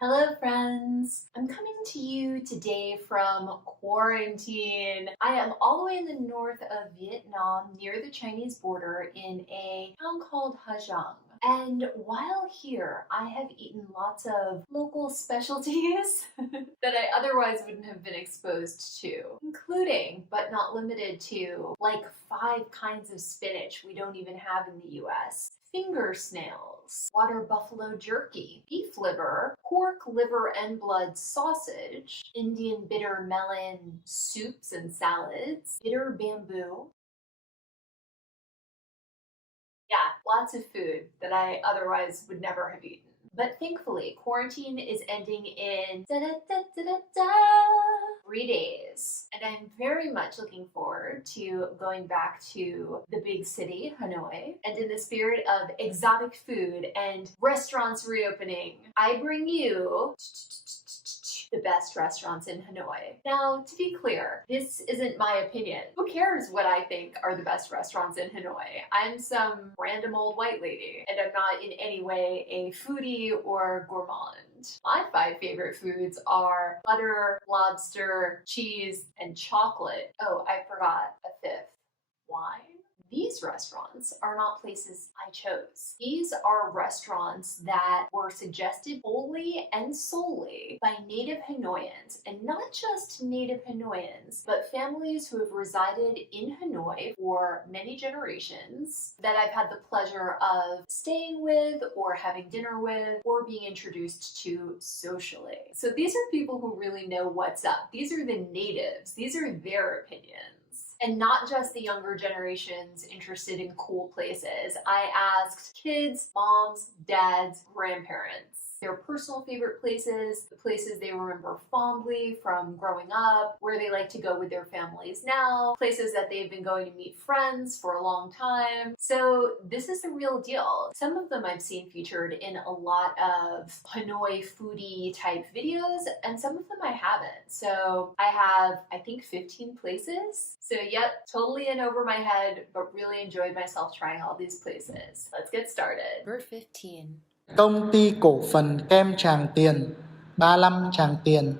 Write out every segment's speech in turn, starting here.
Hello, friends. I'm coming to you today from quarantine. I am all the way in the north of Vietnam near the Chinese border in a town called Hajang. And while here, I have eaten lots of local specialties that I otherwise wouldn't have been exposed to, including, but not limited to, like 5 kinds of spinach we don't even have in the US. Finger snails, water buffalo jerky, beef liver, pork liver and blood sausage, Indian bitter melon soups and salads, bitter bamboo. Yeah, lots of food that I otherwise would never have eaten. But thankfully, quarantine is ending in 3 days. And I'm very much looking forward to going back to the big city, Hanoi. And in the spirit of exotic food and restaurants reopening, I bring you the best restaurants in Hanoi. Now, to be clear, this isn't my opinion. Who cares what I think are the best restaurants in Hanoi? I'm some random old white lady, and I'm not in any way a foodie or gourmand. My 5 favorite foods are butter, lobster, cheese, and chocolate. Oh, I forgot a fifth: wine. These restaurants are not places I chose. These are restaurants that were suggested wholly and solely by native Hanoians, and not just native Hanoians, but families who have resided in Hanoi for many generations that I've had the pleasure of staying with or having dinner with or being introduced to socially. So these are people who really know what's up. These are the natives. These are their opinions. And not just the younger generations interested in cool places. I asked kids, moms, dads, grandparents their personal favorite places, the places they remember fondly from growing up, where they like to go with their families now, places that they've been going to meet friends for a long time. So this is the real deal. Some of them I've seen featured in a lot of Hanoi foodie type videos, and some of them I haven't. So I have, I think, 15 places. So yep, totally in over my head, but really enjoyed myself trying all these places. Let's get started. Number 15. Công ty cổ phần kem Tràng Tiền, 35 Tràng Tiền.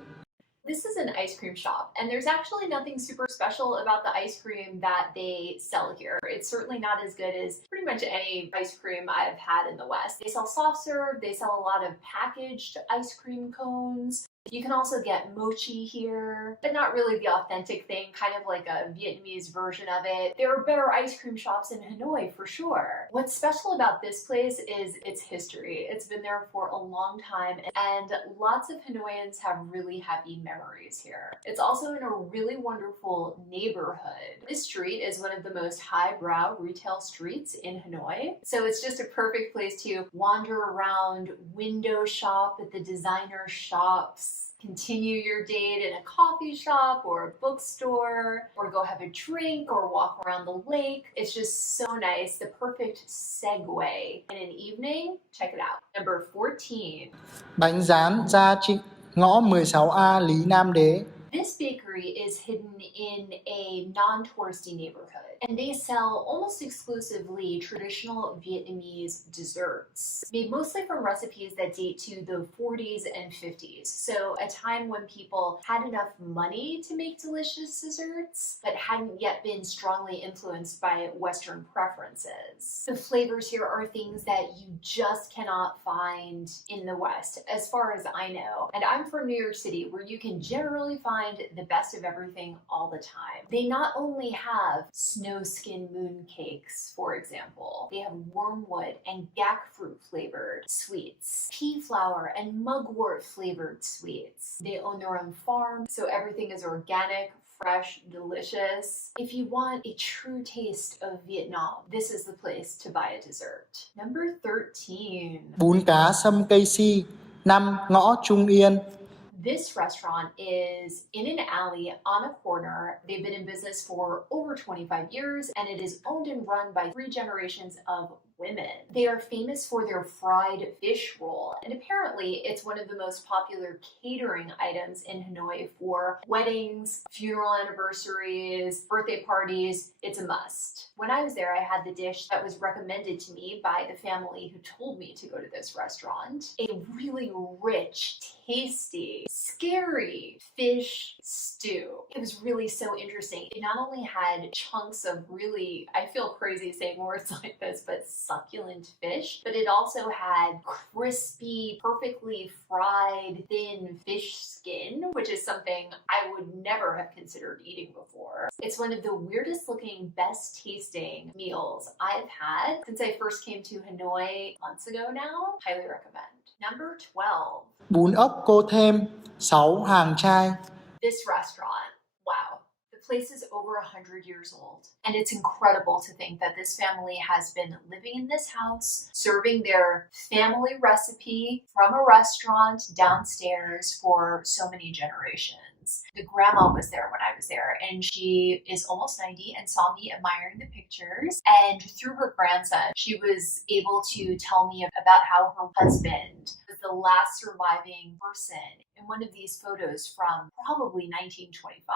This is an ice cream shop, and there's actually nothing super special about the ice cream that they sell here. It's certainly not as good as pretty much any ice cream I've had in the West. They sell soft serve, they sell a lot of packaged ice cream cones. You can also get mochi here, but not really the authentic thing, kind of like a Vietnamese version of it. There are better ice cream shops in Hanoi for sure. What's special about this place is its history. It's been there for a long time, and lots of Hanoians have really happy memories here. It's also in a really wonderful neighborhood. This street is one of the most highbrow retail streets in Hanoi, so it's just a perfect place to wander around, window shop at the designer shops, continue your date in a coffee shop or a bookstore, or go have a drink or walk around the lake. It's just so nice, the perfect segue in an evening. Check it out. Number 14. Bánh rán Gia Trịnh, ngõ 16A Lý Nam Đế. This bakery is hidden in a non-touristy neighborhood, and they sell almost exclusively traditional Vietnamese desserts, made mostly from recipes that date to the 40s and 50s. So a time when people had enough money to make delicious desserts, but hadn't yet been strongly influenced by Western preferences. The flavors here are things that you just cannot find in the West, as far as I know. And I'm from New York City, where you can generally find the best of everything all the time. They not only have snow skin moon cakes, for example, they have wormwood and jackfruit flavored sweets, pea flower and mugwort flavored sweets. They own their own farm, so everything is organic, fresh, delicious. If you want a true taste of Vietnam, this is the place to buy a dessert. Number 13. Bún cá sâm cây si, 5 ngõ Trung Yên. This restaurant is in an alley on a corner. They've been in business for over 25 years, and it is owned and run by 3 generations of women. They are famous for their fried fish roll, and apparently it's one of the most popular catering items in Hanoi for weddings, funeral anniversaries, birthday parties. It's a must. When I was there, I had the dish that was recommended to me by the family who told me to go to this restaurant. A really rich, tasty, scary fish stew. It was really so interesting. It not only had chunks of really, I feel crazy saying words like this, but succulent fish, but it also had crispy, perfectly fried, thin fish skin, which is something I would never have considered eating before. It's one of the weirdest looking, best tasting meals I've had since I first came to Hanoi months ago now. Highly recommend. Number 12. Bún ốc cô thêm, 6 hàng chai. This restaurant, wow. The place is over 100 years old. And it's incredible to think that this family has been living in this house, serving their family recipe from a restaurant downstairs for so many generations. The grandma was there when I was there, and she is almost 90 and saw me admiring the pictures. And through her grandson, she was able to tell me about how her husband was the last surviving person in one of these photos from probably 1925,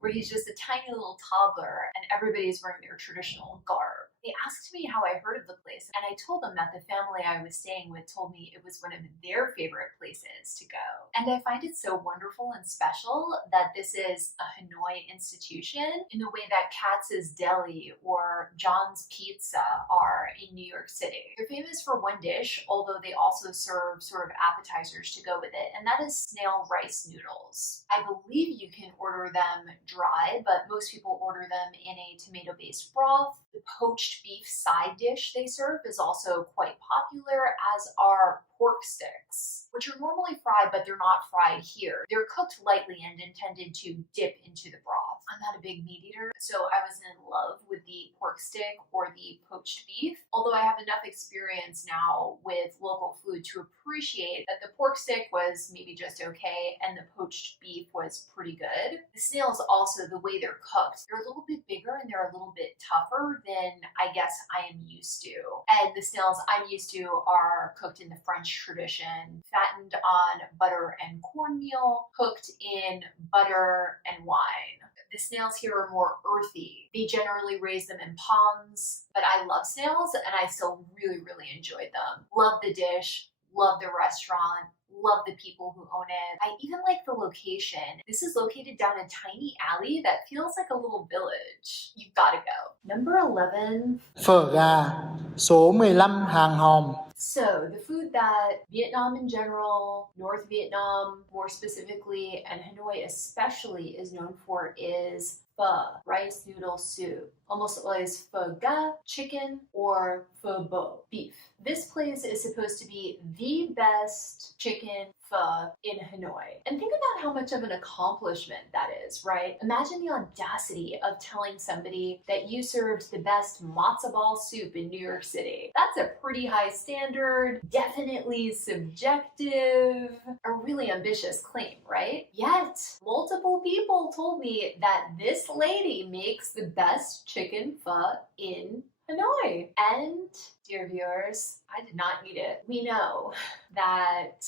where he's just a tiny little toddler and everybody's wearing their traditional garb. They asked me how I heard of the place, and I told them that the family I was staying with told me it was one of their favorite places to go. And I find it so wonderful and special that this is a Hanoi institution in the way that Katz's Deli or John's Pizza are in New York City. They're famous for one dish, although they also serve sort of appetizers to go with it, and that is snail rice noodles. I believe you can order them dry, but most people order them in a tomato-based broth. The poached beef side dish they serve is also quite popular, as are pork sticks, which are normally fried, but they're not fried here. They're cooked lightly and intended to dip into the broth. I'm not a big meat eater, so I was in love with the pork stick or the poached beef, although I have enough experience now with local food to appreciate that the pork stick was maybe just okay and the poached beef was pretty good. The snails also, the way they're cooked, they're a little bit bigger and they're a little bit tougher than I guess I am used to. And the snails I'm used to are cooked in the French tradition, fattened on butter and cornmeal, cooked in butter and wine. The snails here are more earthy. They generally raise them in ponds, but I love snails and I still really, really enjoyed them. Love the dish, love the restaurant, love the people who own it. I even like the location. This is located down a tiny alley that feels like a little village. You've got to go. Number 11. Phở gà, số 15 hàng hòm. So, the food that Vietnam in general, North Vietnam more specifically, and Hanoi especially is known for is pho, rice noodle soup. Almost always pho ga, chicken, or pho bo, beef. This place is supposed to be the best chicken pho in Hanoi. And think about how much of an accomplishment that is, right? Imagine the audacity of telling somebody that you served the best matzo ball soup in New York City. That's a pretty high standard, definitely subjective, a really ambitious claim, right? Yet, multiple people told me that this lady makes the best chicken pho in Hanoi. And, dear viewers, I did not eat it. We know that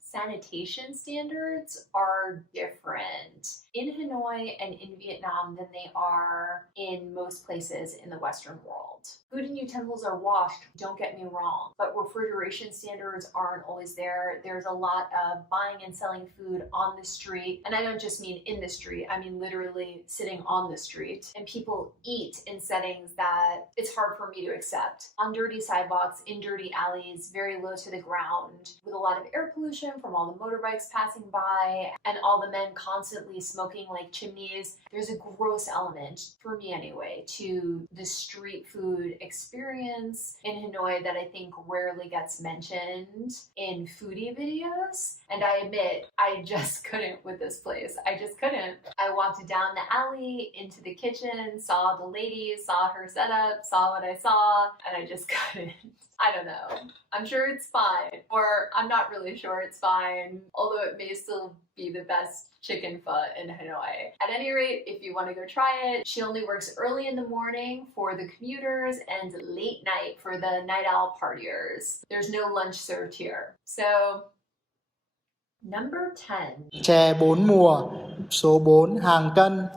sanitation standards are different in Hanoi and in Vietnam than they are in most places in the Western world. Food and utensils are washed, don't get me wrong, but refrigeration standards aren't always there. There's a lot of buying and selling food on the street, and I don't just mean in the street, I mean literally sitting on the street, and people eat in settings that it's hard for me to accept. On dirty sidewalks, in dirty alleys, very low to the ground, with a lot of air pollution from all the motorbikes passing by, and all the men constantly smoking like chimneys. There's a gross element, for me anyway, to the street food experience in Hanoi that I think rarely gets mentioned in foodie videos. And I admit, I just couldn't with this place. I just couldn't. I walked down the alley into the kitchen, saw the lady, saw her setup, saw what I saw, and I just couldn't. I don't know. I'm sure it's fine, or I'm not really sure it's fine, although it may still be the best chicken pho in Hanoi. At any rate, if you want to go try it, she only works early in the morning for the commuters and late night for the night owl partiers. There's no lunch served here. So, number 10. Chè bốn mùa, số 4 Hàng Cân.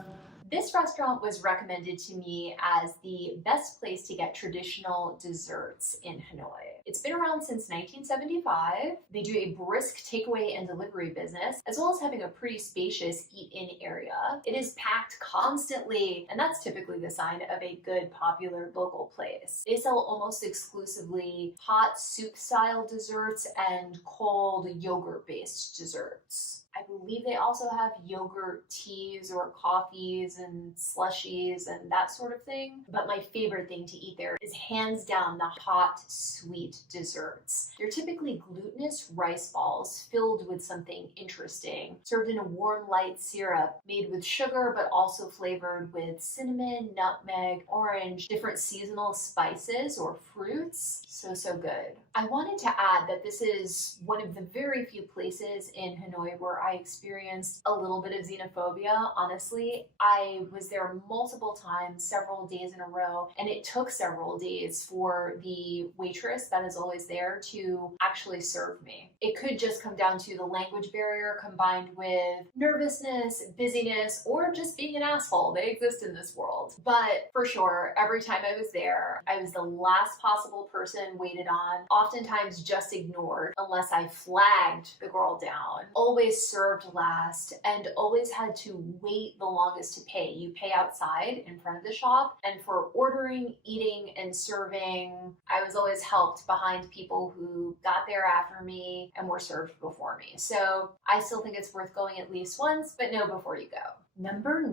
This restaurant was recommended to me as the best place to get traditional desserts in Hanoi. It's been around since 1975. They do a brisk takeaway and delivery business, as well as having a pretty spacious eat-in area. It is packed constantly, and that's typically the sign of a good, popular local place. They sell almost exclusively hot soup-style desserts and cold yogurt-based desserts. I believe they also have yogurt teas or coffees and slushies and that sort of thing. But my favorite thing to eat there is hands down the hot, sweet desserts. They're typically glutinous rice balls filled with something interesting, served in a warm, light syrup made with sugar but also flavored with cinnamon, nutmeg, orange, different seasonal spices or fruits. So good. I wanted to add that this is one of the very few places in Hanoi where I experienced a little bit of xenophobia. Honestly, I was there multiple times, several days in a row, and it took several days for the waitress that is always there to actually serve me. It could just come down to the language barrier combined with nervousness, busyness, or just being an asshole. They exist in this world. But for sure, every time I was there, I was the last possible person waited on, oftentimes just ignored unless I flagged the girl down, always served last, and always had to wait the longest to pay. You pay outside in front of the shop, and for ordering, eating, and serving, I was always helped behind people who got there after me and were served before me. So I still think it's worth going at least once, but know before you go. Number 9.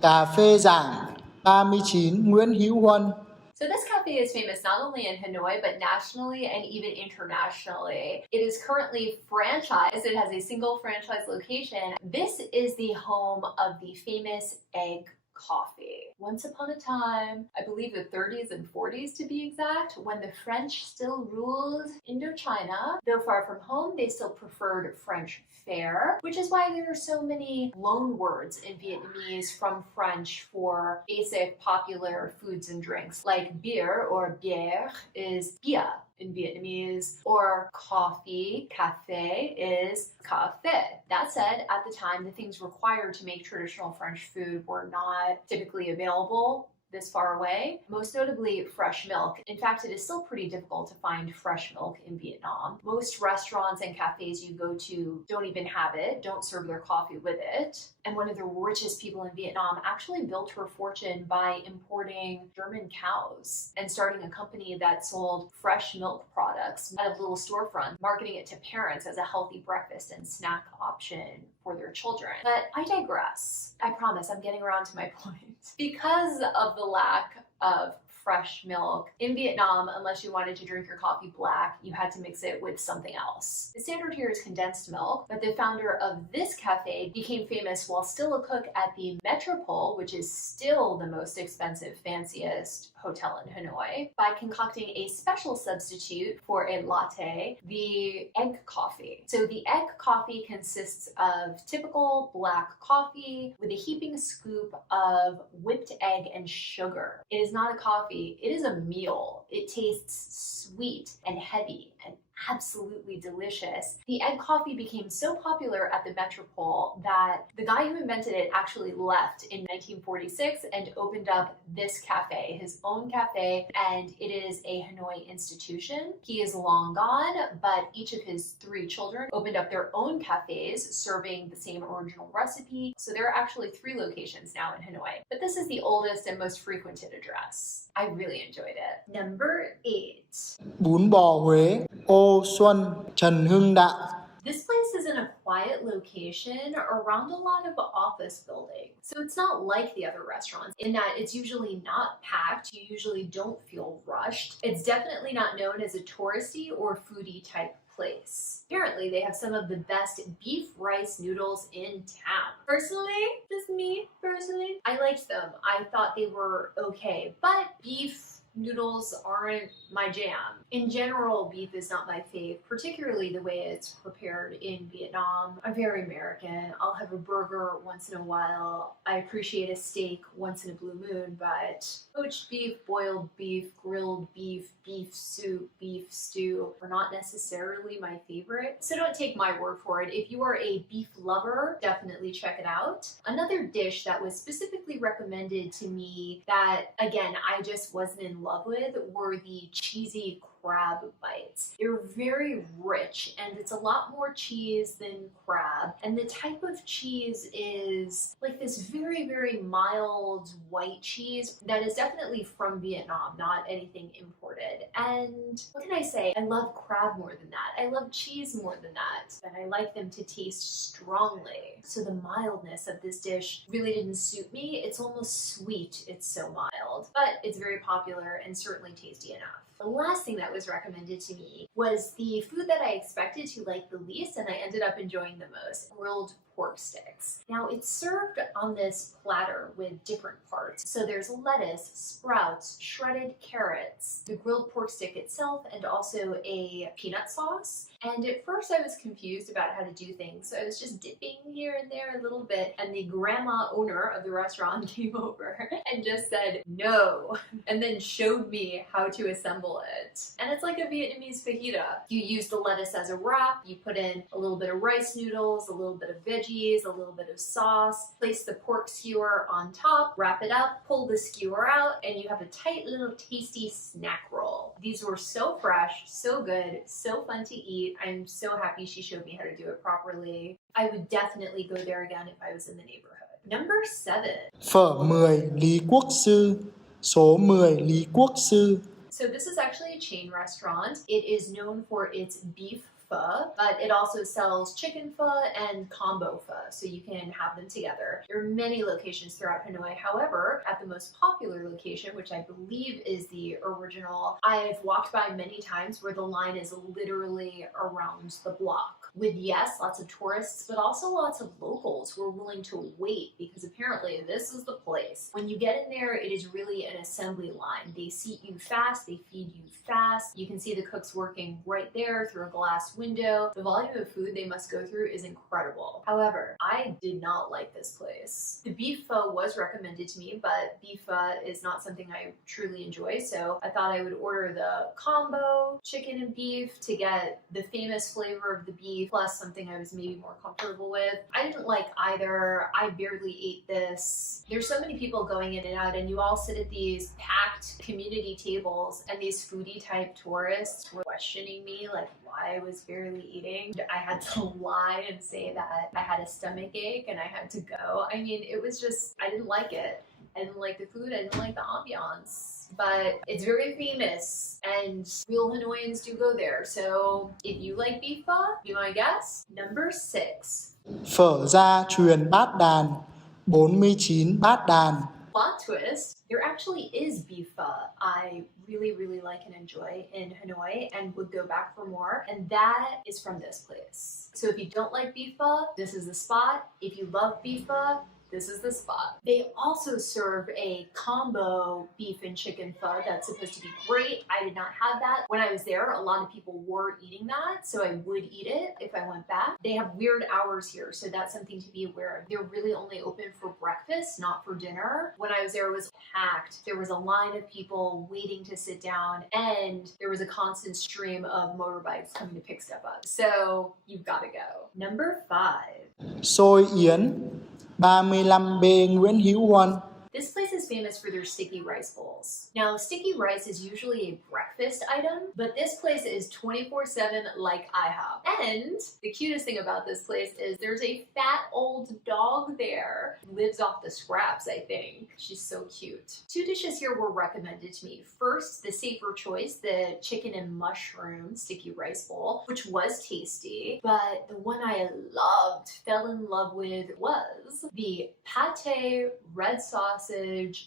Cà phê Giảng 39 Nguyễn Hữu Huân. So this cafe is famous not only in Hanoi, but nationally and even internationally. It is currently franchised. It has a single franchise location. This is the home of the famous egg coffee. Once upon a time, I believe the 30s and 40s to be exact, when the French still ruled Indochina, though far from home, they still preferred French fare, which is why there are so many loan words in Vietnamese from French for basic popular foods and drinks, like beer or bière is bia in Vietnamese, or coffee, café, is café. That said, at the time, the things required to make traditional French food were not typically available this far away, most notably fresh milk. In fact, it is still pretty difficult to find fresh milk in Vietnam. Most restaurants and cafes you go to don't even have it, don't serve their coffee with it. And one of the richest people in Vietnam actually built her fortune by importing German cows and starting a company that sold fresh milk products at a little storefront, marketing it to parents as a healthy breakfast and snack option for their children. But I digress. I promise I'm getting around to my point. Because of the lack of fresh milk in Vietnam, unless you wanted to drink your coffee black, you had to mix it with something else. The standard here is condensed milk, but the founder of this cafe became famous while still a cook at the Metropole, which is still the most expensive, fanciest hotel in Hanoi, by concocting a special substitute for a latte, the egg coffee. So the egg coffee consists of typical black coffee with a heaping scoop of whipped egg and sugar. It is not a coffee, it is a meal. It tastes sweet and heavy and absolutely delicious. The egg coffee became so popular at the Metropole that the guy who invented it actually left in 1946 and opened up this cafe, his own cafe, and it is a Hanoi institution. He is long gone, but each of his 3 children opened up their own cafes serving the same original recipe. So there are actually 3 locations now in Hanoi, but this is the oldest and most frequented address. I really enjoyed it. Number 8. Bún bò Huế, Ô Xuân, Trần Hưng Đạo. This place is in a quiet location around a lot of office buildings. So it's not like the other restaurants in that it's usually not packed. You usually don't feel rushed. It's definitely not known as a touristy or foodie type place. Apparently, they have some of the best beef rice noodles in town. Personally, just me personally, I liked them. I thought they were okay, but beef noodles aren't my jam. In general, beef is not my fave, particularly the way it's prepared in Vietnam. I'm very American. I'll have a burger once in a while. I appreciate a steak once in a blue moon, but poached beef, boiled beef, grilled beef, beef soup, beef stew are not necessarily my favorite. So don't take my word for it. If you are a beef lover, definitely check it out. Another dish that was specifically recommended to me that, again, I just wasn't in love with were the cheesy crab bites. They're very rich and it's a lot more cheese than crab. And the type of cheese is like this very, very mild white cheese that is definitely from Vietnam, not anything imported. And what can I say? I love crab more than that. I love cheese more than that. But I like them to taste strongly. So the mildness of this dish really didn't suit me. It's almost sweet. It's so mild. But it's very popular and certainly tasty enough. The last thing that was recommended to me was the food that I expected to like the least and I ended up enjoying the most, grilled pork sticks. Now it's served on this platter with different parts. So there's lettuce, sprouts, shredded carrots, the grilled pork stick itself, and also a peanut sauce. And at first I was confused about how to do things. So I was just dipping here and there a little bit. And the grandma owner of the restaurant came over and just said, no, and then showed me how to assemble it. And it's like a Vietnamese fajita. You use the lettuce as a wrap, you put in a little bit of rice noodles, a little bit of veggies, a little bit of sauce, place the pork skewer on top, wrap it up, pull the skewer out, and you have a tight little tasty snack roll. These were so fresh, so good, so fun to eat. I'm so happy she showed me how to do it properly. I would definitely go there again if I was in the neighborhood. Number 7. Phở 10 Lý Quốc Sư, số 10 Lý Quốc Sư. So this is actually a chain restaurant. It is known for its beef pho, but it also sells chicken pho and combo pho, so you can have them together. There are many locations throughout Hanoi. However, at the most popular location, which I believe is the original, I've walked by many times where the line is literally around the block. With, yes, lots of tourists, but also lots of locals who are willing to wait because apparently this is the place. When you get in there, it is really an assembly line. They seat you fast, they feed you fast. You can see the cooks working right there through a glass window. The volume of food they must go through is incredible. However, I did not like this place. The beef pho was recommended to me, but beef pho is not something I truly enjoy, so I thought I would order the combo, chicken and beef, to get the famous flavor of the beef, plus something I was maybe more comfortable with. I didn't like either. I barely ate this. There's so many people going in and out, and you all sit at these packed community tables, and these foodie type tourists were questioning me like why I was barely eating. I had to lie and say that I had a stomach ache and I had to go. I mean, it was just, I didn't like it. I didn't like the food, I didn't like the ambiance. But it's very famous and real Hanoians do go there. So if you like beef pho, be my guest. Number 6. Phở gia truyền bát đàn, 49 bát đàn. Plot twist, there actually is beef pho I really like and enjoy in Hanoi and would go back for more, and that is from this place. So if you don't like beef pho, this is the spot. If you love beef pho, this is the spot. They also serve a combo beef and chicken pho that's supposed to be great. I did not have that. When I was there, a lot of people were eating that, so I would eat it if I went back. They have weird hours here, so that's something to be aware of. They're really only open for breakfast, not for dinner. When I was there, it was packed. There was a line of people waiting to sit down, and there was a constant stream of motorbikes coming to pick stuff up. So you've got to go. Number 5. Xôi Yến, 35B Nguyễn Hữu Huân. This place is famous for their sticky rice bowls. Now, sticky rice is usually a breakfast item, but this place is 24/7 like IHOP. And the cutest thing about this place is there's a fat old dog there who lives off the scraps, I think. She's so cute. 2 dishes here were recommended to me. First, the safer choice, the chicken and mushroom sticky rice bowl, which was tasty, but the one I loved, fell in love with, was the pate red sauce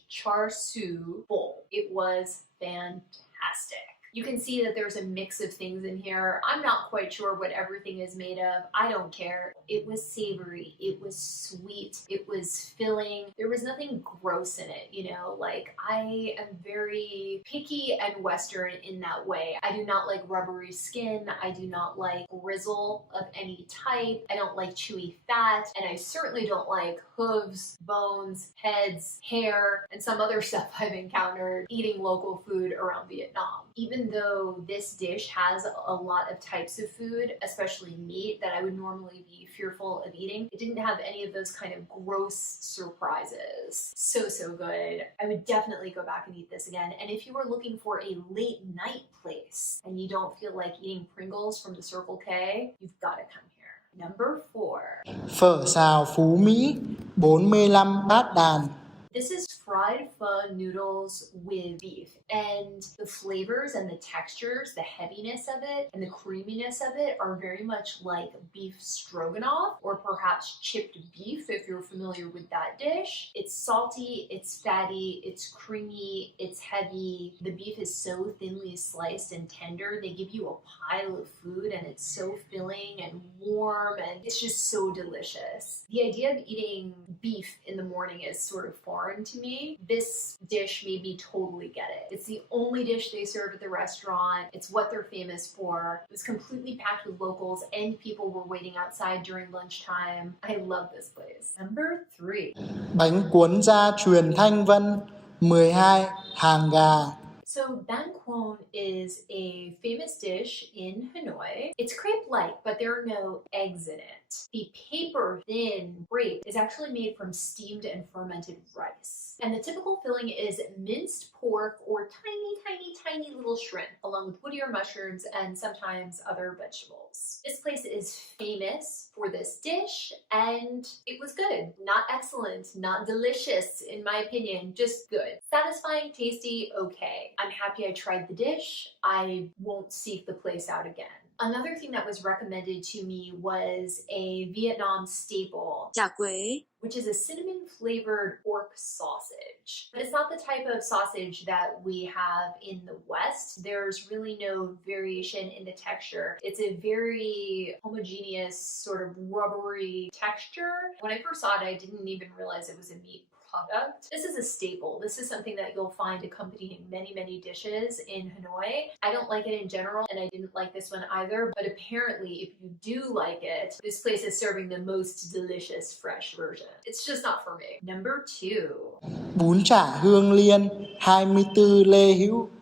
char siu bowl. It was fantastic. You can see that there's a mix of things in here. I'm not quite sure what everything is made of. I don't care. It was savory. It was sweet. It was filling. There was nothing gross in it, you know? Like, I am very picky and Western in that way. I do not like rubbery skin. I do not like grizzle of any type. I don't like chewy fat. And I certainly don't like hooves, bones, heads, hair, and some other stuff I've encountered eating local food around Vietnam. Even though this dish has a lot of types of food, especially meat, that I would normally be fearful of eating, it didn't have any of those kind of gross surprises. So good. I would definitely go back and eat this again. And if you were looking for a late night place and you don't feel like eating Pringles from the Circle K, you've got to come here. Number 4. Phở xào Phú Mỹ 45 bát đàn. This is fried pho noodles with beef, and the flavors and the textures, the heaviness of it and the creaminess of it are very much like beef stroganoff or perhaps chipped beef if you're familiar with that dish. It's salty, it's fatty, it's creamy, it's heavy. The beef is so thinly sliced and tender. They give you a pile of food and it's so filling and warm and it's just so delicious. The idea of eating beef in the morning is sort of foreign to me. This dish made me totally get it. It's the only dish they serve at the restaurant. It's what they're famous for. It was completely packed with locals and people were waiting outside during lunchtime. I love this place. Number 3. Bánh cuốn gia truyền Thanh Vân 12 hàng gà. So banh cuon is a famous dish in Hanoi. It's crepe-like, but there are no eggs in it. The paper-thin crepe is actually made from steamed and fermented rice. And the typical filling is minced pork or tiny little shrimp, along with woodier mushrooms and sometimes other vegetables. This place is famous for this dish, and it was good. Not excellent, not delicious, in my opinion, just good. Satisfying, tasty, okay. I'm happy I tried the dish. I won't seek the place out again. Another thing that was recommended to me was a Vietnam staple, chả quế, which is a cinnamon-flavored pork sausage. But it's not the type of sausage that we have in the West. There's really no variation in the texture. It's a very homogeneous, sort of rubbery texture. When I first saw it, I didn't even realize it was a meat product. This is a staple. This is something that you'll find accompanying many dishes in Hanoi. I don't like it in general, and I didn't like this one either, but apparently if you do like it, this place is serving the most delicious fresh version. It's just not for me. Number 2. Bún chả Hương Liên 24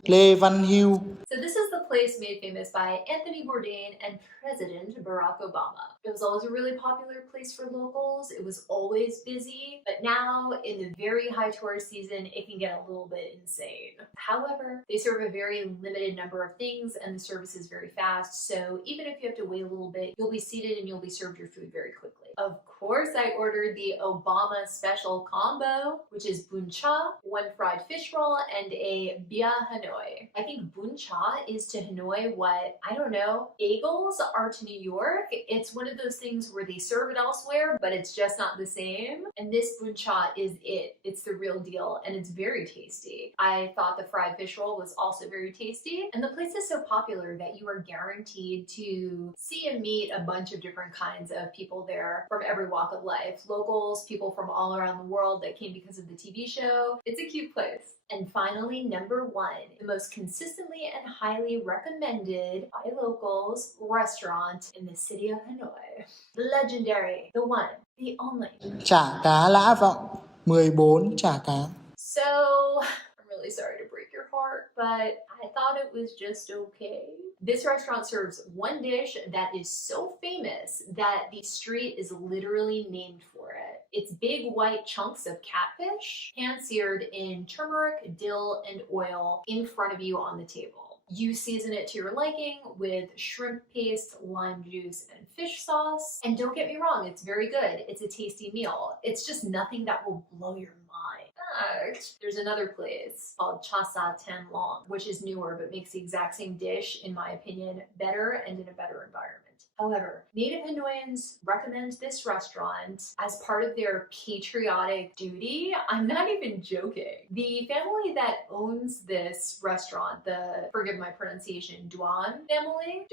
Lê Văn Hưu. So this is the place made famous by Anthony Bourdain and President Barack Obama. It was always a really popular place for locals. It was always busy, but now in the very high tourist season, it can get a little bit insane. However, they serve a very limited number of things and the service is very fast. So even if you have to wait a little bit, you'll be seated and you'll be served your food very quickly. Of course, I ordered the Obama special combo, which is bún chả, 1 fried fish roll, and a bia Hanoi. I think bún chả is to Hanoi what, I don't know, bagels are to New York. It's one of those things where they serve it elsewhere, but it's just not the same. And this bún chả is it. It's the real deal, and it's very tasty. I thought the fried fish roll was also very tasty, and the place is so popular that you are guaranteed to see and meet a bunch of different kinds of people there from every walk of life. Locals, people from all around the world that came because of the TV show. It's a cute place. And finally, number 1, the most consistently and highly recommended by locals restaurant in the city of Hanoi. The legendary, the one, the only. Chả cá Lã Vọng 14 chả cá. So, I'm really sorry to break your heart, but I thought it was just okay. This restaurant serves one dish that is so famous that the street is literally named for it. It's big white chunks of catfish, hand-seared in turmeric, dill, and oil in front of you on the table. You season it to your liking with shrimp paste, lime juice, and fish sauce. And don't get me wrong, it's very good. It's a tasty meal. It's just nothing that will blow your mind. There's another place called Cha Sa Tan Long, which is newer but makes the exact same dish, in my opinion, better and in a better environment. However, native Hanoians recommend this restaurant as part of their patriotic duty. I'm not even joking. The family that owns this restaurant, the, forgive my pronunciation, Duan family,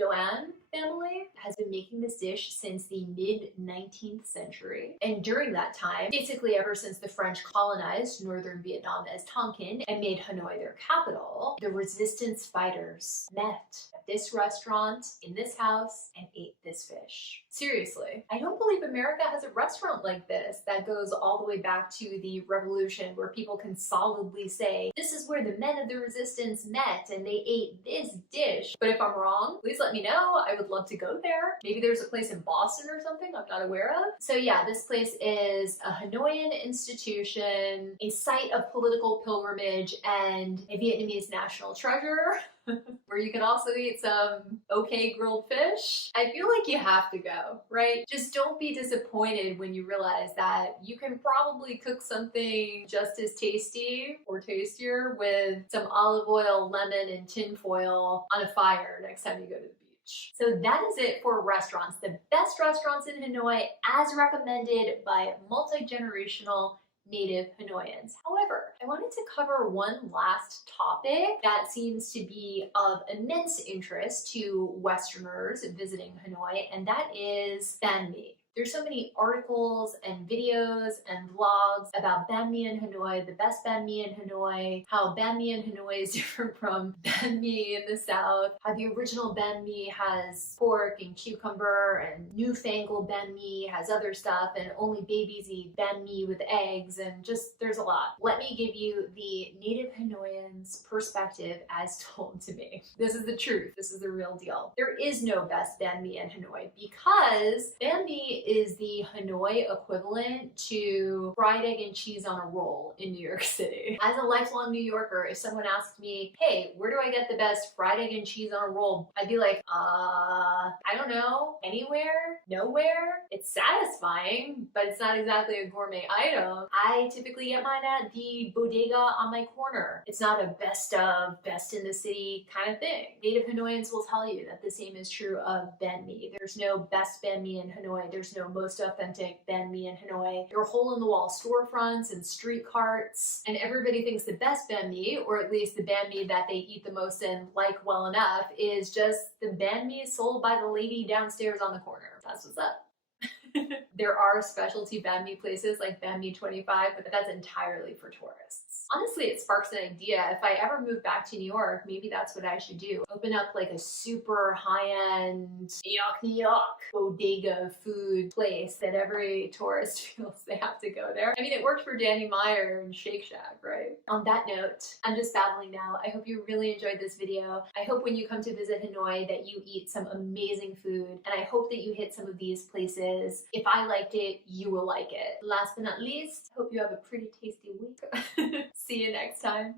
has been making this dish since the mid-19th century. And during that time, basically ever since the French colonized northern Vietnam as Tonkin and made Hanoi their capital, the resistance fighters met at this restaurant, in this house, and ate this fish. Seriously, I don't believe America has a restaurant like this that goes all the way back to the Revolution, where people can solidly say, this is where the men of the resistance met and they ate this dish. But if I'm wrong, please let me know. I would love to go there. Maybe there's a place in Boston or something I'm not aware of. So yeah, this place is a Hanoian institution, a site of political pilgrimage, and a Vietnamese national treasure. Where you can also eat some okay grilled fish. I feel like you have to go, right? Just don't be disappointed when you realize that you can probably cook something just as tasty or tastier with some olive oil, lemon, and tin foil on a fire next time you go to the beach. So that is it for restaurants. The best restaurants in Hanoi as recommended by multi-generational native Hanoians. However, I wanted to cover one last topic that seems to be of immense interest to Westerners visiting Hanoi, and that is banh mi. There's so many articles and videos and vlogs about banh mi in Hanoi, the best banh mi in Hanoi, how banh mi in Hanoi is different from banh mi in the South, how the original banh mi has pork and cucumber, and newfangled banh mi has other stuff, and only babies eat banh mi with eggs, and just there's a lot. Let me give you the native Hanoians' perspective as told to me. This is the truth. This is the real deal. There is no best banh mi in Hanoi because banh mi is the Hanoi equivalent to fried egg and cheese on a roll in New York City. As a lifelong New Yorker, if someone asked me, hey, where do I get the best fried egg and cheese on a roll? I'd be like, I don't know, anywhere, nowhere. It's satisfying, but it's not exactly a gourmet item. I typically get mine at the bodega on my corner. It's not a best of, best in the city kind of thing. Native Hanoians will tell you that the same is true of banh mi. There's no best banh mi in Hanoi. There's no most authentic banh mi in Hanoi. There are hole-in-the-wall storefronts and street carts, and everybody thinks the best banh mi, or at least the banh mi that they eat the most and like well enough, is just the banh mi sold by the lady downstairs on the corner. That's what's up. There are specialty banh mi places like Banh Mi 25, but that's entirely for tourists. Honestly, it sparks an idea. If I ever move back to New York, maybe that's what I should do. Open up like a super high-end, yuck bodega food place that every tourist feels they have to go there. I mean, it worked for Danny Meyer and Shake Shack, right? On that note, I'm just babbling now. I hope you really enjoyed this video. I hope when you come to visit Hanoi that you eat some amazing food, and I hope that you hit some of these places. If I liked it, you will like it. Last but not least, hope you have a pretty tasty week. See you next time.